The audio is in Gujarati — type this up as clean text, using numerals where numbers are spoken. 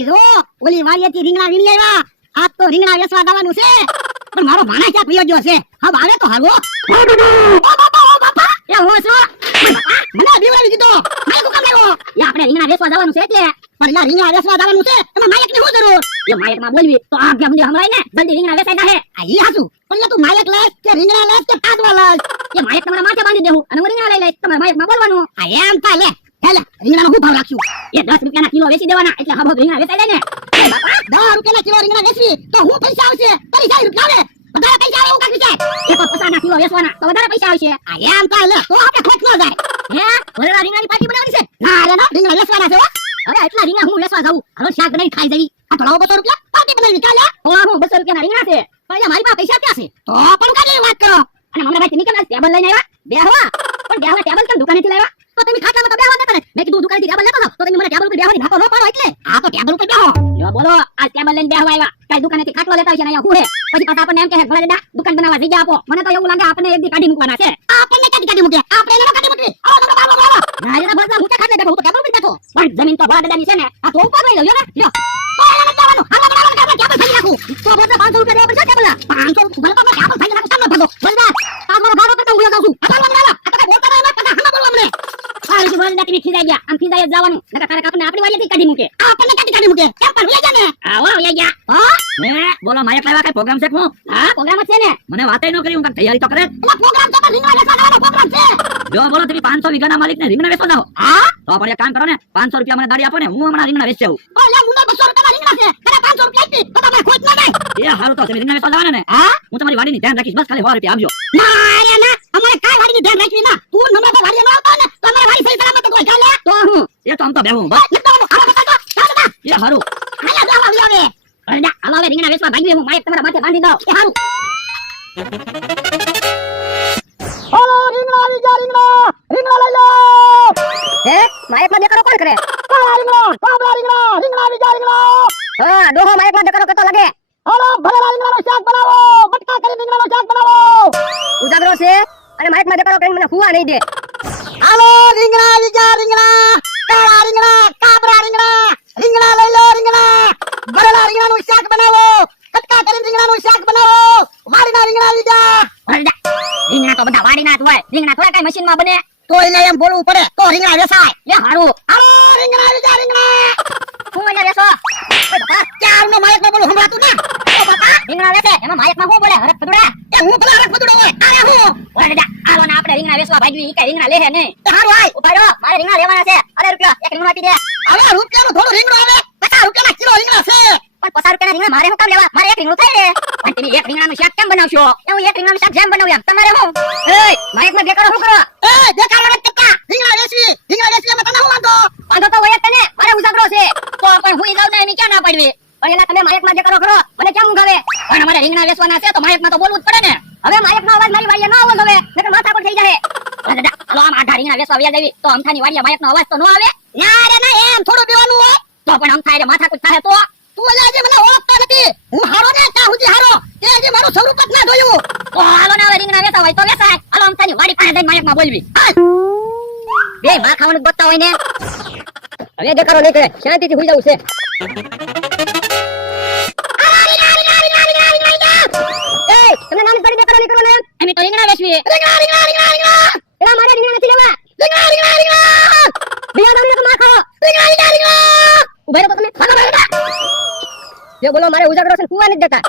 જો ઓલી વાડીએથી રીંગણા વીણી આવ્યા. આજ તો રીંગણા વેચવા જવાનું છે. પણ મારો ભાણા ક્યાં પીયો ગયો છે? હા બારે તો હાલો. ઓ બાપા એ હો છો. મને બીવડાવી દીધો. મારે કોમ લાવ્યો. એ આપણે રીંગણા વેચવા જવાનું છે એટલે. પણ યાર રીંગણા વેચવા જવાનું છે. એમાં માયક ની શું જરૂર? એ માયક માં બોલવી તો આ કે મને હમણાં ને જલ્દી રીંગણા વેચાઈ જાહે. આ ઈ હાસુ. પણ તું માયક લાય કે રીંગણા લાય કે પાદવા લાય? એ માયક તમારા માથે બાંધી દેવું અને હું રીંગણા લઈ લઈશ. તમારા માયક માં બોલવાનું. આ એમ થાય લે. હેલે રીંગણાનો શું ભાવ રાખશું? એ 10 રૂપિયાના કિલો વેચી દેવાના એટલે હબો રીંગણા વેચાઈ જાય ને. એ બાપા 10 રૂપિયાના કિલો રીંગણા વેચવી તો હું પૈસા આવશે? તારી 40 રૂપિયા આવે. વધારે પૈસા આવે એવું કાક વિચાર. એ તો 50 ના કિલો વેચવાના તો વધારે પૈસા આવશે. આ એમ થાય લે તો આપણે ખોટ ન જાય. હે ઓરેલા રીંગણાની પાર્ટી બનાવવાની છે? ના રે ના રીંગણા વેચવાના છે હો. અરે એટલા રીંગણા હું વેચવા જાઉં. હાલો શાક બનાવી ખાઈ જવી. આ તો લાવો 200 રૂપિયા પાર્ટી બનાવી ચાલે. હું 200 રૂપિયાના રીંગણા છે. પણ મારી પાસે પૈસા ક્યાં છે? તો પણ કાજે વાત કરો. અને મમ્મી ભાઈ તમે કેમ ટેબલ લઈને આવ્યા? બેહવા. પણ બેહવા ટેબલ કેમ દુકાનેથી લાવ્યા? તો તમે ખાટલામાં તો બેહવા દેતા ને. મેં કીધું દુકાનેથી ટેબલ લેતો તો તમે મને ટેબલ ઉપર બેહવાની નાખો ન પાડો એટલે. આ તો ટેબલ ઉપર બેહો. જો બોલો આ ટેબલ લઈને બેહવા આવ્યા. કઈ દુકાનેથી ખાટલો લેતા હશે ને અહીંયા હું હે. પછી પાછા આપણને એમ કહે ભલા દાદા દુકાન બનાવવા જગ્યા આપો. મને તો એવું લાગે આપણને એક દી કાઢી મૂકવાના છે. આપણને ક્યાંથી કાઢી મૂકે? આપણે એને કાઢી મૂકવી. આવો તમે બાબો બાબો. ના એના ભલા હું ખાટલે બેઠો હું તો ટેબલ ઉપર બેઠો. પણ જમીન તો ભલા દાદાની છે ને. આ તો ઉપર લઈ લો ને. લ્યો. તો એને જવાનું. હાલો બનાવવાનું ટેબલ ફાડી નાખું. તો બોલે 500 રૂપિયા દેવા પડશે ટેબલ ના. 500 ભલે તો ટેબલ ફાડી નાખું તમને ભાગો. બલદા આ મારો ભાડો કરતા હું જાઉં છું. હાલો બનાવો. આ તો બોલતા રહે પાછા હામાં બોલવા મને. આ રીતે બોલે તમે ખીજાઈ ગયા. આમ ખીજાઈ જવાનું. નકા તારે આપણને આપણી વાડીએથી કાઢી મૂકે. આપણને કાઢી મૂકે. કેમ પણ વયા જા ને. આવો વયા જા. હા ને બોલો માયક લાવ્યા કઈ પ્રોગ્રામ છે હું? હા પ્રોગ્રામ જ છે ને. મને વાતે ન કરી હું કઈ તૈયારી તો કરે. એટલે પ્રોગ્રામ તો રીંગણા વેચવા જવાનો પ્રોગ્રામ છે. જો બોલો તમે 500 વીઘાના માલિકને રીંગણા વેચવા જાઓ. હા તો આપણે એક કામ કરો ને 500 રૂપિયા મને દાડી આપો ને હું હમણાં રીંગણા વેચી આવું. ઓલે મુંડા 200 રૂપિયા રીંગણા છે. તને 500 રૂપિયા આપી તો તમે ખોટ ન જાય. એ હારું તો તમે રીંગણા વેચવા જવાના ને. હા હું તમારી વાડીની ધ્યાન રાખીશ બસ ખાલી 100 રૂપિયા આપજો. ના રે ના અમારે કાઈ વાડીની ધ્યાન રાખવી ના. તું નમરા પર વાડીએ ન આવતો ને તો અમારે વાડી સહી સલામત તો ચાલે. તો હું એ તો આમ તો બેહું બસ. નતો હાલો બતા ચાલ એ હારું. આયા બેહવા આવે. અરે ના હાલો હવે રીંગણા વેચવા ભાગી હું માયક તમારા માથે બાંધી દઉં. એ હારું. હાલો રીંગણા આવી જા રીંગણા લઈ લો. હે માયકમાં દેખાડો કોણ કરે? કાળા રીંગણા આવી જા રીંગણા. હા ડોહો માયકમાં દેખાડો કરતો લાગે. હાલો ભરેલા રીંગણાનું શાક બનાવો. બટકા કરી રીંગણાનું શાક બનાવો. ઉજાગરો છે અને માયકમાં દેખાડો કરીને મને હુવા નહીં દે. હાલો રીંગણા આવી જા રીંગણા. કાળા રીંગણા કાબરા રીંગણા લઈ લો રીંગણા. ભરેલા રીંગણાનું શાક બનાવો. બટકા કરી રીંગણાનું શાક બનાવો. વાડીના રીંગણા આવી જા. રીંગણા તો બધા વાડીના જ હોય. રીંગણા થોડા કઈ મશીનમાં બને. તો એને એમ બોલવું પડે તો રીંગણા વેચાય. લે હારું હાલો રીંગણા આવી જા રીંગણા. હું એને વેચો. ચારનો માયકમાં બોલું સંભળાતું ના. ઓ બાપા રીંગણા વેચે એમાં માયકમાં હું બોલે હરખ પદુડા. એ હું ભલા રખ બધું હોય. આરે હું ઓય દાદા આલો ને આપણે રીંગણા વેચવા ભાગવી ઈ કઈ રીંગણા લે હે ને. હારું આય. ઉભા રહો મારે રીંગણા લેવાના છે. અરે રૂપિયા એક રીંગણું આપી દે. હવે રૂપિયાનું થોડું રીંગણું આવે. 50 રૂપિયાના કિલો રીંગણા છે. પણ 50 રૂપિયાના રીંગણા મારે શું કામ લેવા? મારે એક રીંગણું થાય રે. પણ તમે એક રીંગણાનું શાક કેમ બનાવશો? હું એક રીંગણાનું શાક જેમ બનાવું એમ તમારે હું? એય માયકમાં દેખાડો શું કરો? એ દેખાડો ને કત્તા રીંગણા વેચવી એમાં તને હું વાંધો? વાંધો તો હોય જ તને. મારે ઉજાગરો છે. તો પણ હુઈ જાવ ને એની ક્યાં ના પાડવી? પણ એલા તમે માયકમાં દેખાડો કરો. મને કેમ ઊંઘાવે? પણ અમારે રીંગણા વેચવાના છે તો માયકમાં તો બોલવું જ પડે ને. હવે માયકનો અવાજ મારી વાડીએ ન આવવો જોઈએ. નકર માથા પર થઈ જાય. અરે દાદા હાલો આમ આધા રીંગણા વેચવા વ્યા દેવી તો અમથાની વાડીએ માયકનો અવાજ તો ન આવે. ના રે ના એમ થોડું બેવાનું હોય. તો પણ અમથા રે માથા કુટ થાય તો તું એટલે આજે મને ઓળખતો નથી. હું હારો ને ત્યાં સુધી હારો. તે આજે મારું સ્વરૂપ જ ના જોયું. તો હાલો ને હવે રીંગણા વેચવા હોય તો વેચાય. હાલો અમથાની વાડી પાસે જઈને માયકમાં બોલવી. બે માર ખાવાનું ગોતતા હોય ને. હવે દેખાડો નહીં કરે શાંતિથી હુઈ જવું છે. એ તમને નામ પડી દેખાડો નહીં કરવાનો એમ. અમે તો રીંગણા વેચવી. રીંગણા એલા મારે રીંગણા નથી લેવા. બીજા નામને તો માર ખાઓ. ઉભા રહો તો તમે. જે બોલો મારે ઉજાગરો છે કુવા નથી દેતા.